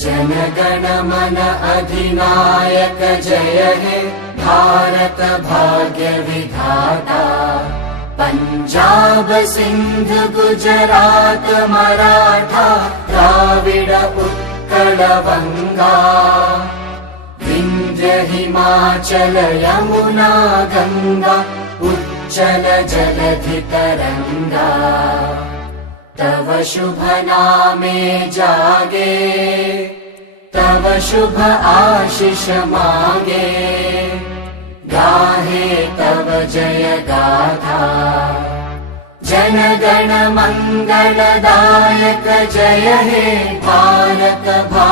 जनगण मन अधिनायक जय हे भारत भाग्य विधाता। पंजाब सिंध गुजरात मराठा द्राविड उत्कल बंगा। विंध्य हिमाचल यमुना गंगा उच्चल जलधि तरंगा। तव शुभ नामे जागे तव शुभ आशीष मांगे। गाहे तव जय गाथा जनगण मंगलदायक जय हे भारत भाग्य